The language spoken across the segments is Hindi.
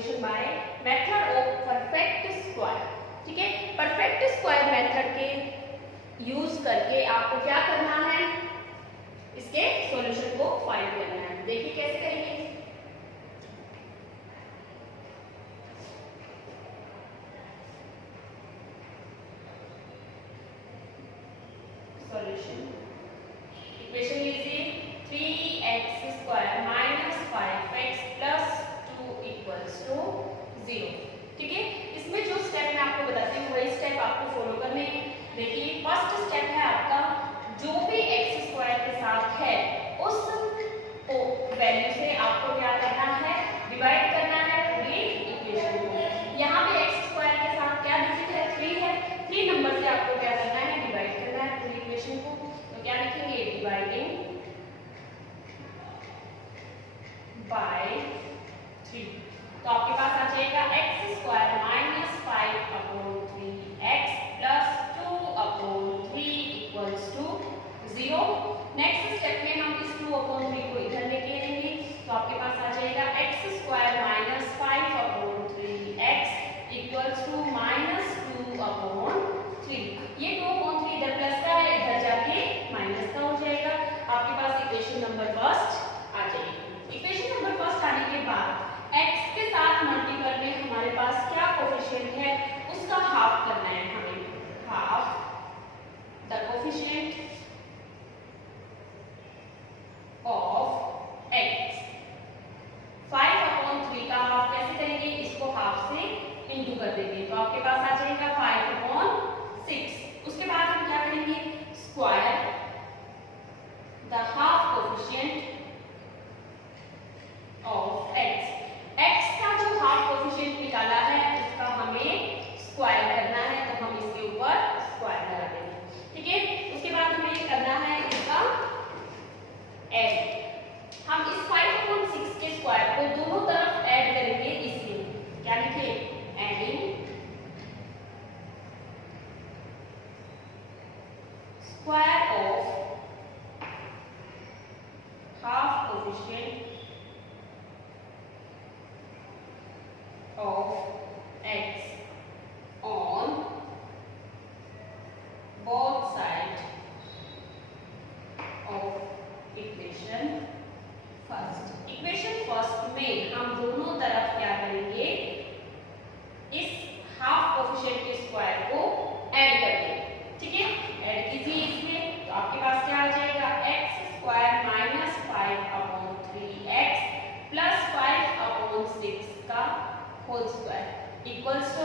Solution by method of perfect square. ठीक है, परफेक्ट स्क्वायर मेथड के यूज करके आपको क्या करना है, इसके सॉल्यूशन को फाइंड करना है। देखिए कैसे करेंगे। सॉल्यूशन इक्वेशन लीजिए 3x² - 5x + 2 = 0। ठीक है, इसमें जो स्टेप मैं आपको बताती हूँ वही स्टेप आपको फॉलो करने हैं। देखिए फर्स्ट स्टेप है आपका, जो भी x² के साथ है उस वैल्यू से आपको क्या करना है, डिवाइड करना है पूरी इक्वेशन को। यहाँ पे x² के साथ क्या डिजिट है, 3 है। 3 नंबर से आपको क्या करना है, डिवाइड करना है पूरी इक्वेशन को। तो क्या लिखेंगे, डिवाइडिंग बाय 3। तो आपके पास आ जाएगा x² - 5/3x + 2/3 = 0। नेक्स्ट स्टेप में हम इस 2/3 को इधर लेके आएंगे। तो आपके पास आ जाएगा x² - 5/3x = -2/3। ये 2/3 इधर प्लस का है, इधर जाके माइनस का हो जाएगा। आपके पास इक्वेशन नंबर फर्स्ट आ जाएगी। इक्वेशन नंबर फर्स्ट आने के बाद x के साथ मल्टीपल में हमारे पास क्या कोफिशिएंट है, उसका हाफ करना है हमें। Half the coefficient of x। 5/3 का हाफ कैसे करेंगे, इसको हाफ से इंटू कर देंगे। तो आपके पास आ जाएगा 5/6। उसके बाद हम क्या करेंगे, square the half coefficient of x। x का जो हाफ कोफिशिएंट निकाला है उसका हमें स्क्वायर करना है, तो हम इसके ऊपर स्क्वायर लगा देंगे। ठीक है, उसके बाद हमें करना है इसका ऐड। हम इस 5/6 के स्क्वायर को दोनों तरफ ऐड करेंगे, इसलिए क्या लिखे, adding square of half coefficient of x on both sides of equation first। Equation first में हम दोनों तरफ क्या करेंगे, इस हाफ कोफिशिएंट के स्क्वायर को ऐड कर देंगे। ठीक है, ऐड कीजिए इसमें। तो आपके पास क्या आ जाएगा, x² - 5/3x + 5/6 का होल स्क्वायर इक्वल्स टू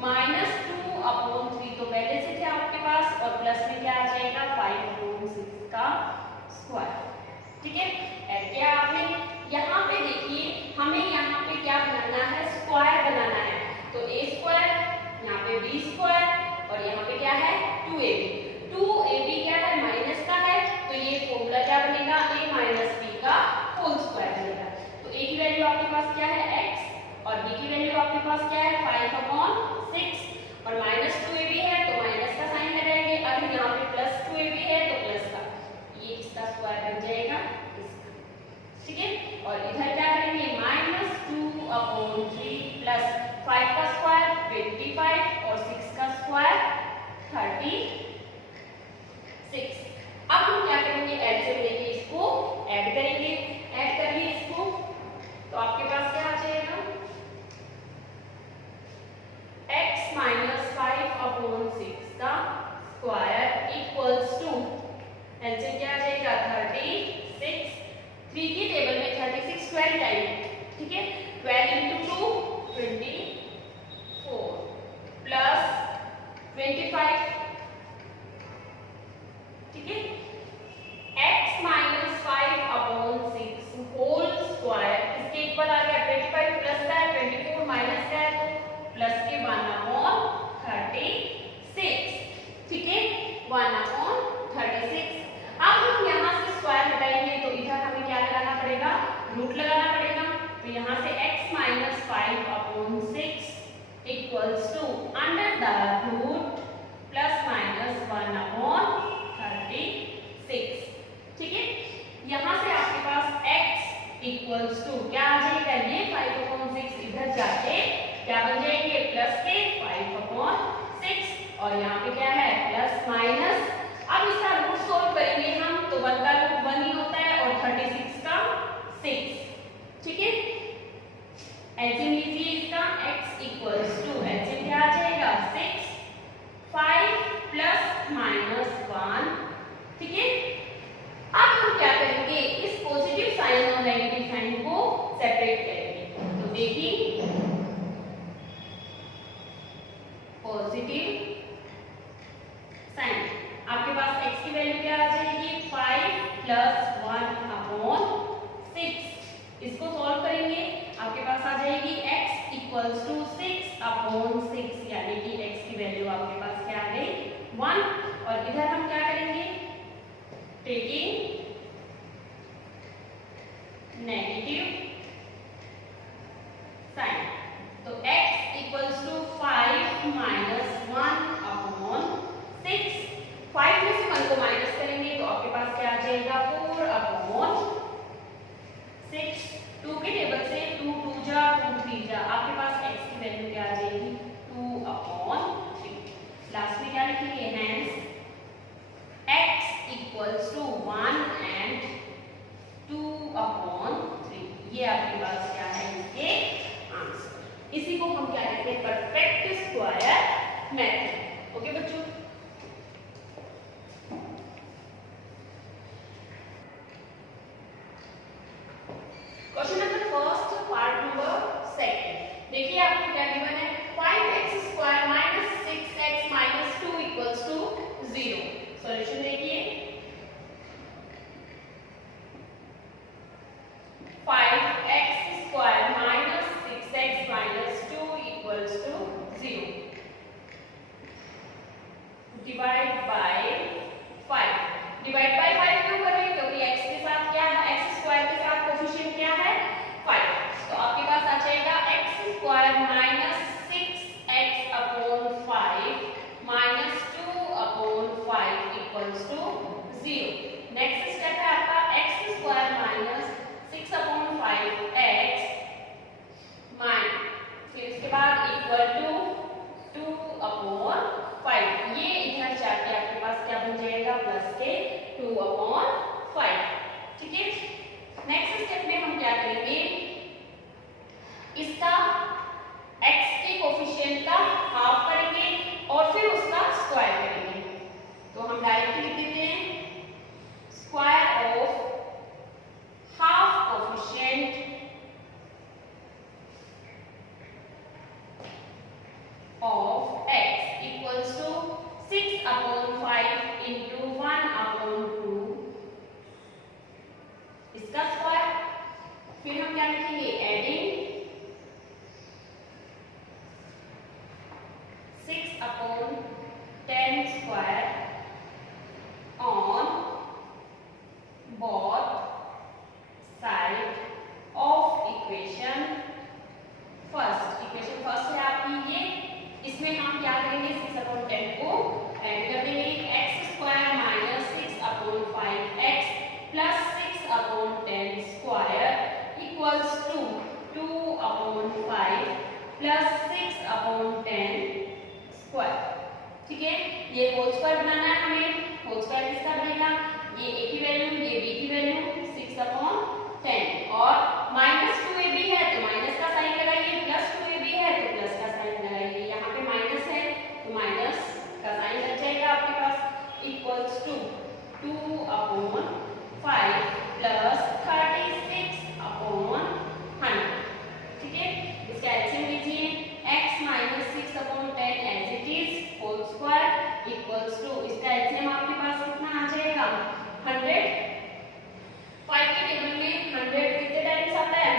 -2/3। तो पहले से थे आपके पास, और प्लस में क्या आ जाएगा, 5/6 का स्क्वायर। ठीक है, ऐड किया आपने। यहाँ पे देखिए हमें यहाँ पे क्या बनाना है, स्क्वायर बनाना है। तो a², यहाँ पे b² और यहाँ पे क्या है, 2ab। 2ab क्या है, माइनस का है, तो ये फॉर्मूला क्या बनेगा, a - b का होल स्क्वायर बनेगा। तो a की वैल्यू आपके पास क्या है, x, और b की वैल्यू आपके पास क्या है, 5/6, और -2ab है तो माइनस का साइन लगाएंगे। अगर यहाँ पे +2ab है तो प्लस का, ये इसका स्क्वायर बन जाएगा इसका। ठीक है, और इधर क्या करेंगे, -2/3 प्लस 5 का स्क्वायर 25 और 6 का स्क्वायर 36। अब हम क्या करेंगे, ऐड से लेके इसको ऐड करेंगे। ऐड करिए इसको, तो आपके पास क्या आ जाएगा, x - 5/6 का स्क्वायर इक्वल्स टू, एलसीएम क्या आ जाएगा, 36। 3 की टेबल में 36 12 टाइम। ठीक है, 12 × 2 24 प्लस 25। ठीक है, x - 5/6 होल स्क्वायर इसके इक्वल आ गया, 25 प्लस का है, 24 माइनस का है, प्लस के 1/36। ठीक है, 1/36। अब हम यहाँ से स्क्वायर हटाएंगे तो इधर हमें क्या लगाना पड़ेगा, रूट लगाना पड़ेगा। तो यहाँ से x - 5/6 equals to under the root +/- 1/36। ठीक है, यहाँ से आपके पास x इक्वल्स टू क्या आ जाएगा, ये 5/6 इधर जाके क्या बन जाएंगे, प्लस के 5/6 और यहाँ पे क्या है प्लस माइनस। अब इसका रूट सोल्व करेंगे हम तो 1 का रूट 1 ही होता है और 36 का 6। ठीक है, एलसीएम लीजिए इसका x इक्वल्स टू एलसीएम क्या आ जाएगा 6 5 प्लस माइनस 1। ठीक है, अब हम क्या करेंगे, इस पॉजिटिव साइन और नेगेटिव साइन को सेपरेट करेंगे। तो देखिए पॉजिटिव साइन आपके पास x की वैल्यू क्या आ जाएगी 5 प्लस 1/6। इसको सॉल्व करेंगे आपके पास आ जाएगी x इक्वल्स टू 6/6 यानी कि x की वैल्यू आपके पास क्या आ गई 1। और इधर हम क्या करेंगे, टेकिंग नेगेटिव साइन, तो x इक्वल्स टू 5 माइनस 1/6। 5 में से 1 को माइनस करेंगे तो आपके पास क्या आ जाएगा 4/6। 2 के टेबल से 2 2 जा 2 3 जा आपके पास x की वैल्यू क्या आ जाएगी 2/3। लास्ट में क्या लिखेंगे, hence x equals to 1 and 2/3। ये आपके पास क्या है इसके आंसर। इसी को हम क्या कहते हैं, परफेक्ट स्क्वायर मेथड। ओके बच्चों, question number first part number second. देखिए आपको क्या गिवन है 5x² minus 6x minus 2 equals to 0। Solution देखिए 5x² minus 6x minus 2 equals to 0 divide by 5। Divide by 5 क्यों कर रहे हैं, क्योंकि x के साथ क्या है, x² के साथ कोफिशिएंट क्या है 5। तो आपके पास आ जाएगा x² minus 6x/5 minus 2/5 equals to 0। Next step है आपका x² माइनस 6/5x फिर इसके बाद इक्वल टू 2/5। ये इधर जाके आपके पास क्या बन जाएगा प्लस के 2/5। ठीक है, नेक्स्ट स्टेप में हम क्या करेंगे, इसका x के कोफिशिएंट का हाफ करेंगे और फिर उसका स्क्वायर करेंगे। तो हम डायरेक्टली लिख देते हैं square of half coefficient of x equals to 6/5 into 1/2 इसका स्क्वायर। फिर हम क्या लिखेंगे, adding 6/10 square on both side of equation first. Equation first है आपकी ये, इसमें हम क्या करेंगे 6/10 को ऐड कर देंगे, x² minus 6/5x plus 6/10 square equals to 2/5 plus 6/10 square. ठीक है, ये होल स्क्वायर बनाना है हमें। होल स्क्वायर किसका बनेगा, ये a की वैल्यू ये b की वैल्यू 6/10 और माइनस 2ab है तो माइनस का साइन लगाइए, प्लस 2ab है तो प्लस का साइन लगाइए। यहाँ पे माइनस है तो माइनस का साइन लग जाएगा आपके पास, इक्वल्स टू 2/5 प्लस 36/100। ठीक है, इसका एलसीएम लीजिए x minus 6/10 as it is whole square equals to, इसका एलसीएम आपके पास कितना आ जाएगा 100। 5 के टेबल में 100 कितने टाइम्स आता है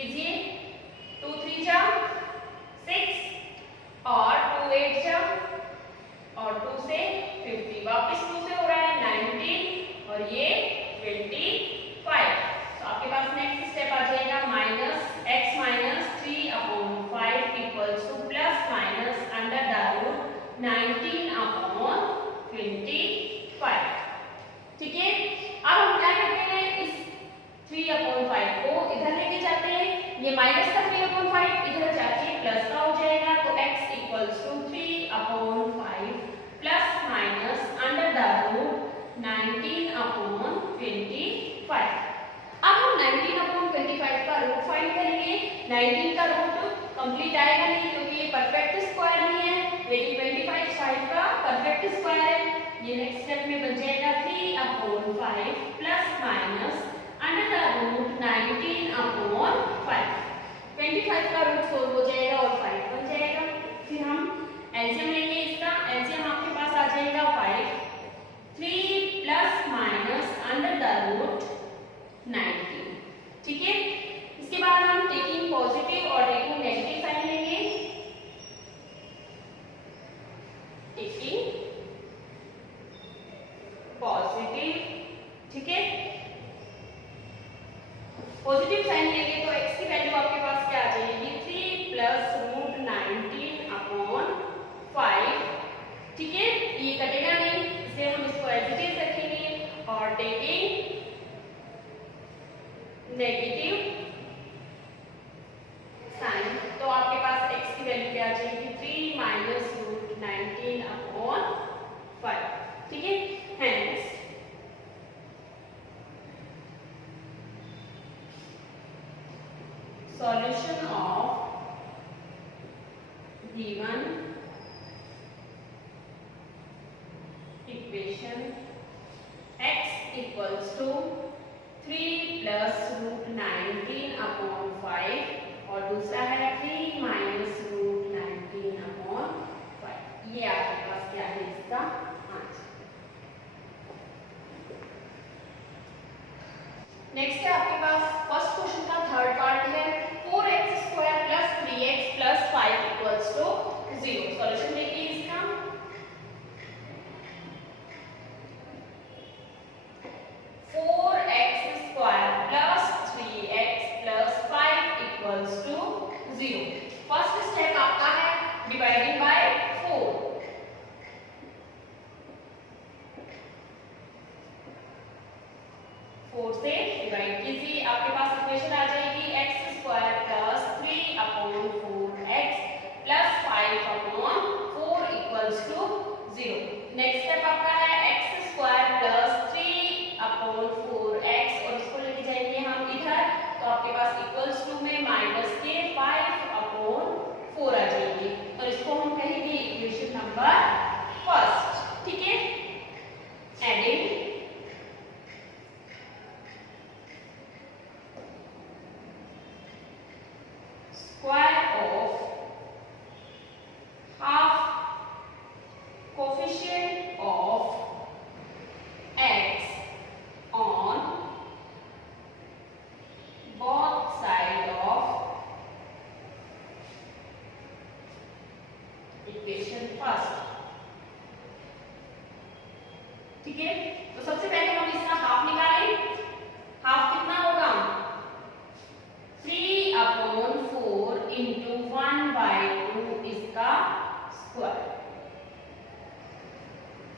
कीजिए, 2 3 जा 6 और 2 8 जा और 2 से 50, वापस 2 से हो रहा है 19 और ये 25। तो आपके पास नेक्स्ट स्टेप आ जाएगा minus x minus 3/5 equals to plus minus under the root 19/25। ठीक है, अब हम क्या करते हैं, इस 3/5 को इधर लेके जाते हैं, ये माइनस का 3/5 इधर जाके प्लस का हो जाएगा, तो x equals to 3/5 plus minus under the root 19/25। अब हम 19/25 का रूट फाइंड करेंगे। 19 का रूट कंप्लीट आएगा नहीं क्योंकि ये परफेक्ट स्क्वायर नहीं है, लेकिन 25 5 का परफेक्ट स्क्वायर है। ये नेक्स्ट स्टेप में बन जाएगा 3/5 plus minus under the root 19/5। 25 का रूट 4 हो जाएगा और 5 बन जाएगा। फिर हम एलसीएम लेंगे, इसका एलसीएम आपके पास आ जाएगा 5, 3 plus minus under the root 19। ठीक है, इसके बाद हम टेकिंग पॉजिटिव और टेकिंग नेगेटिव साइन लेंगे। टेकिंग पॉजिटिव, ठीक है, पॉजिटिव साइन लेंगे तो x की वैल्यू आपके पास क्या आ जाएगी, 3 प्लस रूट 19/5। ठीक है, ये कटेगा नहीं, इसलिए हम इसको एज इट इज रखेंगे और टेकिंग नेगेटिव साइन, तो आपके पास x की वैल्यू क्या आ जाएगी, 3 माइनस रूट 19/5। ठीक है, hence solution of given equation x equals to 3 plus root 19/5 और दूसरा है 3 माइनस रूट 19/5। ये आपके पास क्या है, इसका आंसर। नेक्स्ट है आपके पास फर्स्ट क्वेश्चन का थर्ड पार्ट है, 4x² plus 3x plus 5 equals to 0। Solution देखिए इसका, फर्स्ट स्टेप आपका है डिवाइडिंग बाय 4। 4 से डिवाइड कीजिए, आपके पास इक्वेशन आ जाएगी x² plus 3/4x plus 5/4 equals to 0। Next step आपका है x² प्लस 3/4x और इसको लेके जाएंगे हम इधर, तो आपके पास इक्वल्स टू में माइनस के 5/4 आ जाएगी और इसको हम कहेंगे इक्वेशन नंबर फर्स्ट। ठीक है, adding square of half coefficient of x on both side of equation first। ठीक है, तो सबसे पहले हम इसका हाफ निकालें। हाफ कितना होगा, 3/4 इंटू 1/2 इसका स्क्वायर।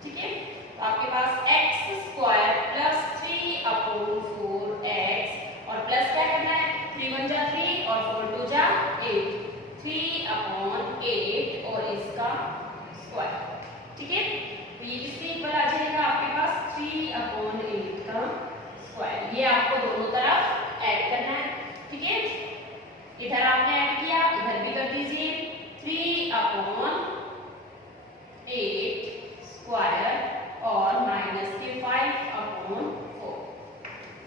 ठीक है, तो आपके पास x² प्लस 3/4x और प्लस क्या करना है, 3 1 जा 3 और 4 2 जा 8, 3/8 और इसका स्क्वायर। ठीक है, तो ये किसके इक्वल आ जाएगा आपके पास, 3/8 का स्क्वायर। ये आपको दोनों तरफ ऐड करना है। ठीक है, इधर आपने ऐड किया, इधर भी कर दीजिए, 3/8 स्क्वायर और माइनस के 5/4।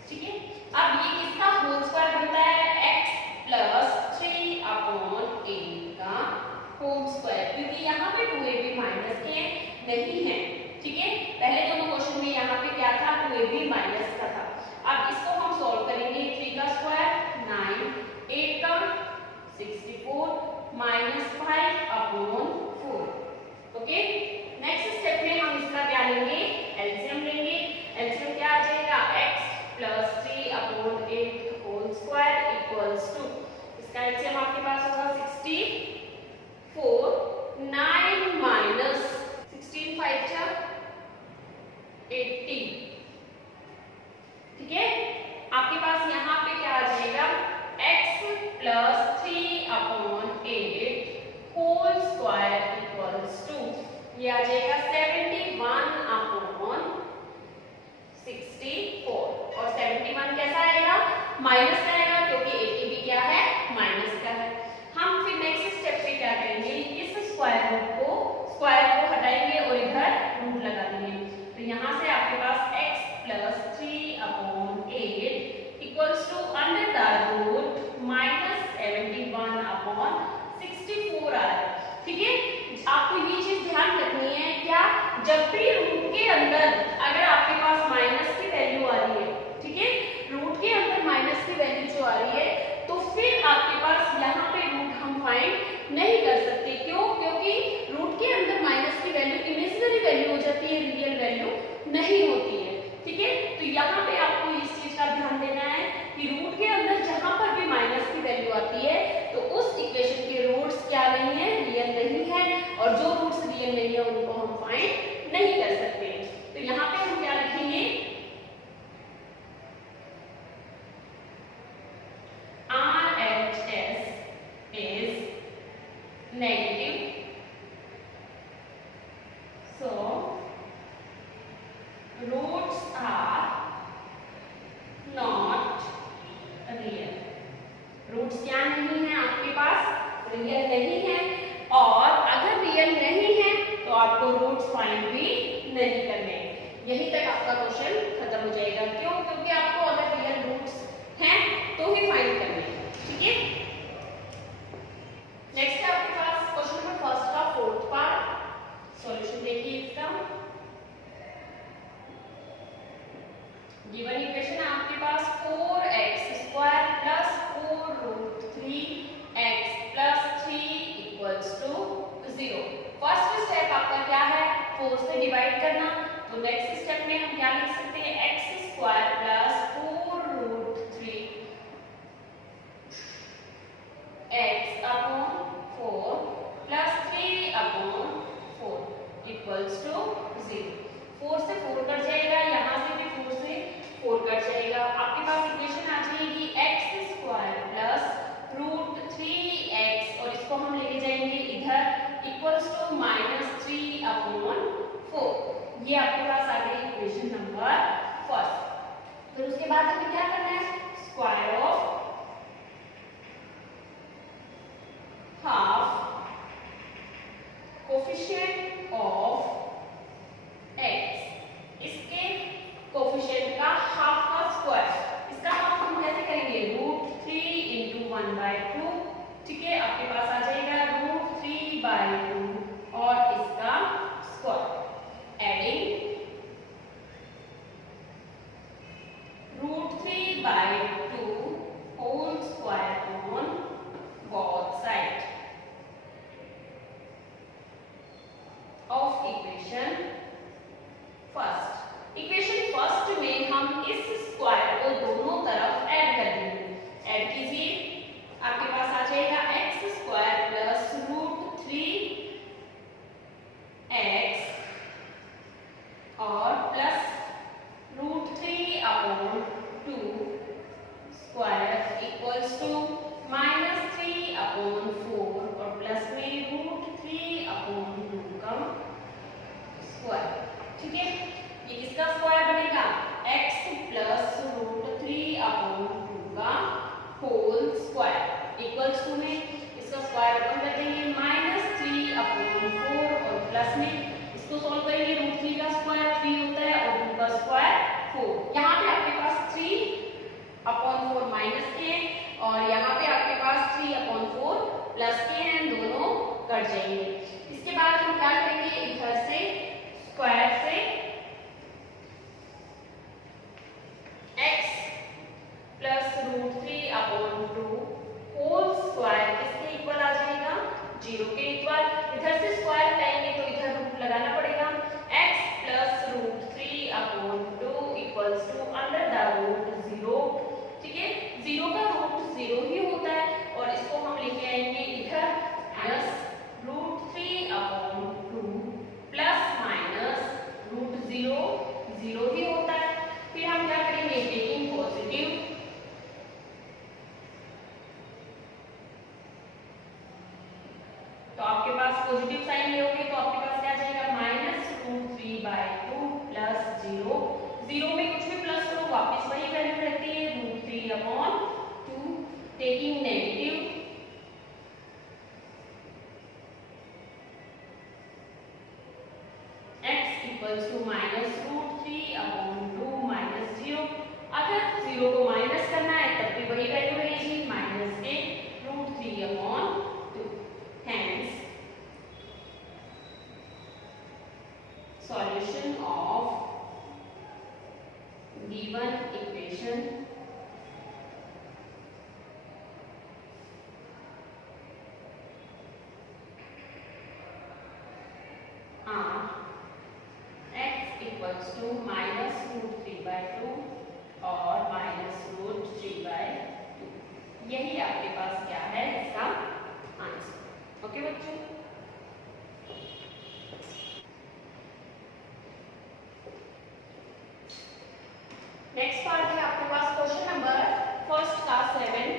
ठीक है, अब ये किसका होल स्क्वायर बनता है, x प्लस 3/8 का होल स्क्वायर, क्योंकि यहाँ पे 2ab माइनस के नहीं है। ठीक है, पहले दोनों क्वेश्चन में यहाँ पे क्या था, 2ab माइनस का था। अब इसको हम सॉल्व करेंगे, 3 का स्क्वायर 9, 8 स्क्वायर इक्वल्स टू, इसका एलसीएम आपके पास होगा 64, 9 माइनस 16 5 जा 80, ठीक है। आपके पास यहाँ पे क्या आ जाएगा x plus 3/8 whole square equals to, ये आ जाएगा 71/64, और 71 कैसा आएगा, माइनस का आएगा, क्योंकि 80 भी क्या है, माइनस का है। हम फिर नेक्स्ट स्टेप पे क्या करेंगे, इस स्क्वायर रूट को हटाएंगे और इधर रूट लगा देंगे, तो यहाँ से आपके पास x plus 3/8 equals to under the root minus 71/64 आ रहा है, ठीक है। आपको ये चीज ध्यान रखनी है, क्या, जब भी रूट के अंदर अगर आपके पास माइनस की वैल्यू आ रही है, ठीक है, रूट के अंदर माइनस की वैल्यू जो आ रही है, तो फिर आपके पास यहाँ पे रूट हम फाइंड नहीं कर सकते, क्यों, क्योंकि रूट के अंदर माइनस की वैल्यू इमेजिनरी वैल्यू हो जाती है, रियल वैल्यू नहीं होती है, ठीक है। तो यहाँ पे आपको इस चीज का ध्यान देना है कि रूट के अंदर जहां पर भी माइनस की वैल्यू आती है, तो उस इक्वेशन के रूट्स क्या नहीं है, रियल नहीं है, और जो रूट्स रियल नहीं है उनको हम फाइंड नहीं कर सकते। तो यहाँ पे हम क्या लिखेंगे, RHS is negative, so roots are not real, roots क्या नहीं है आपके पास, रियल नहीं है, और अगर रियल नहीं है तो आपको रूट्स फाइंड भी नहीं करने, यही तक आपका क्वेश्चन खत्म हो जाएगा, क्यों, क्योंकि आपको अगर रियल रूट्स हैं तो ही फाइंड करने, ठीक है। नेक्स्ट है आपके पास क्वेश्चन नंबर फर्स्ट का फोर्थ पार्ट, सॉल्यूशन देखिए इसका। गिवन इक्वेशन है आपके पास 4x square plus 4√3x plus 3 equals to 0। First step आपका क्या है, 4 से डिवाइड करना, तो नेक्स्ट स्टेप में हम क्या लिख सकते हैं, x square plus 4√3x/4 plus 3/4 equals to 0। 4 से 4 कट जाएगा, यहाँ से भी 4 से 4 कट जाएगा, आपके पास इक्वेशन आ जाएगी x स्क्वायर प्लस √3x, और इसको हम लेके जाएंगे इधर इक्वल्स टू -3/4, ये आपके पास आ गई इक्वेशन नंबर फर्स्ट। फिर उसके बाद हमें क्या करना है, square of half coefficient of x, इसके कोफिशिएंट का हाफ का स्क्वायर, इसका हाफ हम कैसे करेंगे, √3 × 1/2, ठीक है, आपके पास आ जाएगा √3/2 और इसका square, adding √3/2 whole square on both side of equation first. Equation first में हम इस स्क्वायर को दोनों तरफ ऐड कर देंगे, ऐड कीजिए, आपके पास आ जाएगा x स्क्वायर प्लस √3x और प्लस √3/2 स्क्वायर इक्वल्स टू -3/4 और प्लस में √3/2 का स्क्वायर, ठीक है। ये किसका स्क्वायर बनेगा, x प्लस √3/2 का होल स्क्वायर इक्वल्स टू में इसका स्क्वायर ओपन कर देंगे -3/4 और प्लस में इसको सॉल्व करेंगे, √3 का स्क्वायर 3 होता है और 2 का स्क्वायर 4, यहाँ पे आपके पास 3/4 माइनस के और यहाँ पे आपके पास 3/4 प्लस के हैं, दोनों कट जाएंगे। इसके बाद हम क्या करेंगे, इधर से स्क्वायर से x प्लस √3/2 होल स्क्वायर किसके इक्वल आ जाएगा, 0 के इक्वल, इधर से स्क्वायर लाएंगे तो इधर रूट लगाना पड़ेगा, x plus √3/2 equals to under the root 0, ठीक है, 0 का रूट पॉजिटिव साइन लोगे तो आपके पास क्या आ जाएगा -√3/2 प्लस 0, 0 में कुछ भी प्लस करो वापस वही वैल्यू रहती है √3/2, taking negative x equals to -√3/2 minus 0। अगर 0 को माइनस करना है तब भी वही वैल्यू रहेगी -√3/2। Hence solution of given equation are x equals to -√3/2 और -√3/2। यही आपके पास क्या है इसका आंसर। ओके बच्चों, नेक्स्ट पार्ट है आपके पास क्वेश्चन नंबर फर्स्ट का 7।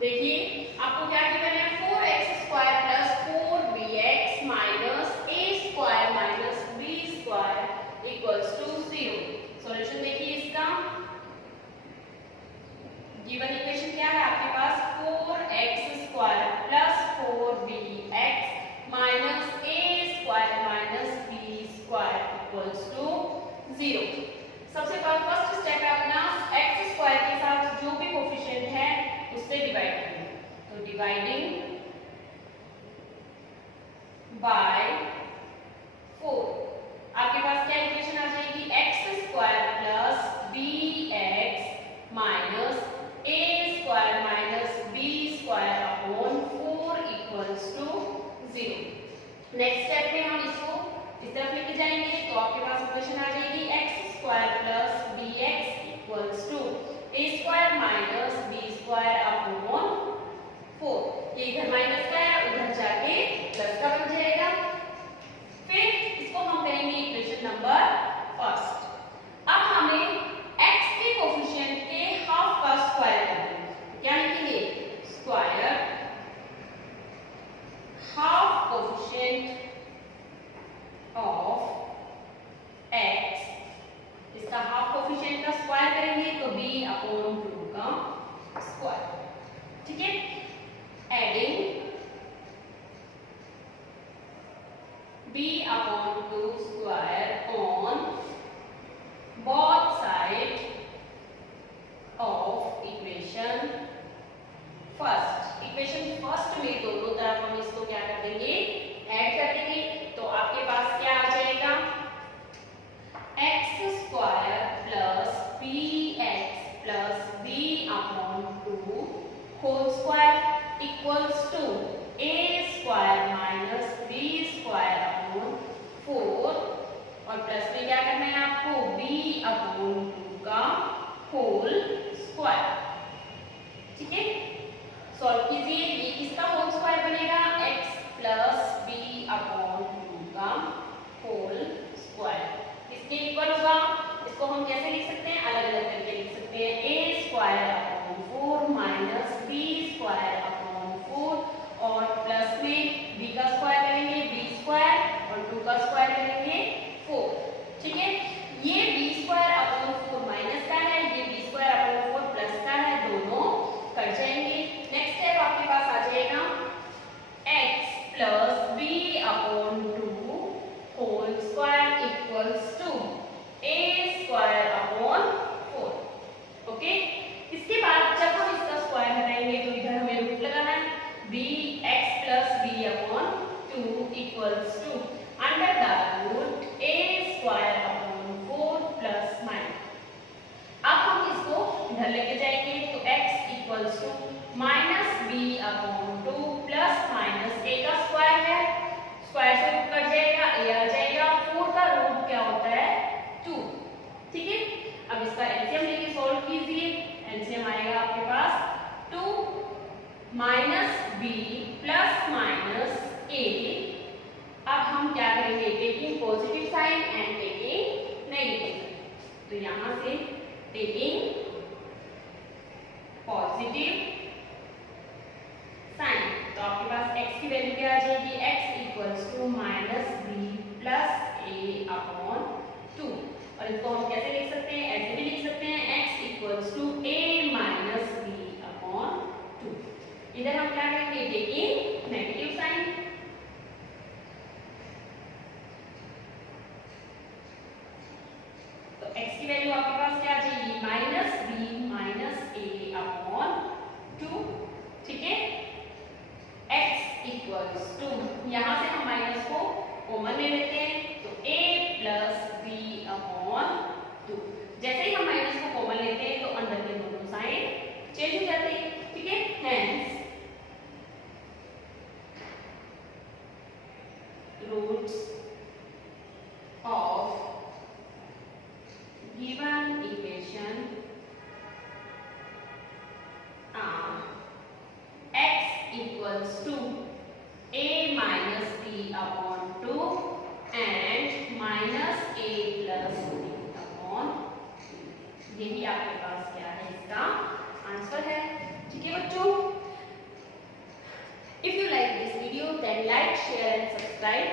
देखिए आपको क्या गिवन है 4x² plus 4bx minus a² minus b² equals to 0। Solution देखिए इसका गिवन इक्वेशन क्या है आपके पास 4x² plus 4bx minus a² minus b² equals to 0। सबसे पहले फर्स्ट स्टेप है अपना x² के साथ जो भी कोफिशिएंट है उससे डिवाइड करना। तो डिवाइडिंग बाय 4 आपके पास क्या इक्वेशन आ जाएगी x² plus bx minus a² minus b² upon 4 equals to 0। Next step में हम इसको इस तरफ लेके जाएंगे तो आपके पास इक्वेशन आ जाएगी x² plus bx equals to a² minus b² upon 4। ये इधर माइनस का है उधर जाके प्लस का बन जाएगा। फिर इसको हम करेंगे इक्वेशन नंबर फर्स्ट। अब हमें x के कोफिशिएंट के हाफ का स्क्वायर करना है। क्या लिखेंगे square half coefficient of x, इसका हाफ कोफिशिएंट का स्क्वायर करेंगे तो b/2 का स्क्वायर। ठीक है, adding b/2 square on both side of equation first. Equation first में दोनों तरफ हम इसको क्या कर देंगे ऐड कर देंगे। तो आपके पास क्या आ जाएगा x² plus bx plus b/2 whole square equals to a² minus b² upon 4 और प्लस में क्या करना है आपको b/2 का होल स्क्वायर। ठीक है, सॉल्व कीजिए। ये किसका होल स्क्वायर बनेगा x प्लस b/2 का होल स्क्वायर। इसके इक्वल होगा, इसको हम कैसे लिख सकते हैं अलग अलग करके लिख सकते हैं a² upon 4 minus b² upon 4 और प्लस में b का स्क्वायर करेंगे b² और 2 का स्क्वायर करेंगे 4। ठीक है, ये b² अपॉन 4 माइनस का है, ये b² अपॉन 4 प्लस का है, दोनों कट जाएंगे। नेक्स्ट स्टेप आपके पास आ जाएगा x plus b/2 whole square equals to a² upon 4। Okay, इसके बाद जब हम इसका स्क्वायर हटाएंगे तो इधर हमें रूट लगाना है bx plus b/2 equals to under the root a² upon 4 plus minus. अब हम इसको इधर लेके जाएंगे तो x equals to -b/2 plus minus a का स्क्वायर है, स्क्वायर से रूट कट जाएगा a आ जाएगा, 4 का रूट क्या होता है 2। ठीक है, अब इसका एलसीएम लेके सॉल्व कीजिए। एलसीएम आएगा आपके पास 2 -b प्लस माइनस a। अब हम क्या करेंगे taking positive sign and taking negative. तो यहां से टेकिंग पॉजिटिव साइन तो आपके पास x की वैल्यू क्या आ जाएगी x इक्वल्स इसको हम कैसे लिख सकते हैं, ऐसे भी लिख सकते हैं x equals to a minus b upon 2। इधर हम क्या करेंगे, टेकिंग नेगेटिव साइन, तो x की वैल्यू आपके पास क्या आ जाएगी, minus b minus a upon 2। ठीक है, x इक्वल्स टू, यहां से हम माइनस को कॉमन ले लेते हैं, तो a प्लस b अपॉन 2। जैसे ही हम माइनस को कॉमन लेते हैं तो अंदर के दोनों साइन चेंज हो जाते हैं। ठीक है, hence roots of given equation are x equals to a minus b upon 2 and minus a plus b upon 2। यही आपके पास क्या है, इसका आंसर है। ठीक है बच्चों, if you like this video then like, share and subscribe.